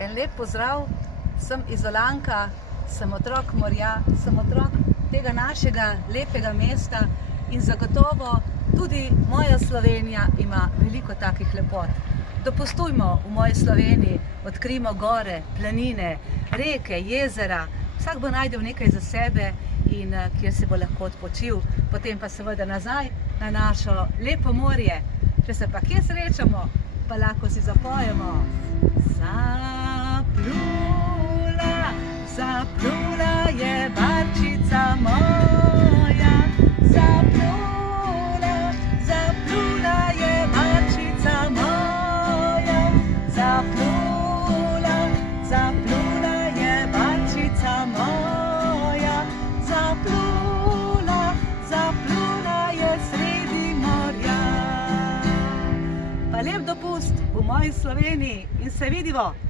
En lep pozdrav, sem Izolanka, sem otrok morja, sem otrok tega našega lepega mesta in zagotovo tudi moja Slovenija ima veliko takih lepot. Dopustujmo v moji Sloveniji, odkrijmo gore, planine, reke, jezera, vsak bo najdel nekaj za sebe in kjer se bo lahko odpočil, potem pa seveda nazaj na našo lepo morje. Če se pa kje srečamo, pa lahko si zapojemo. Zaplula je barčica moja, zaplula je barčica moja, zaplula je barčica moja, zaplula je sredi morja. Pa lep dopust v moji Sloveniji in se vidimo!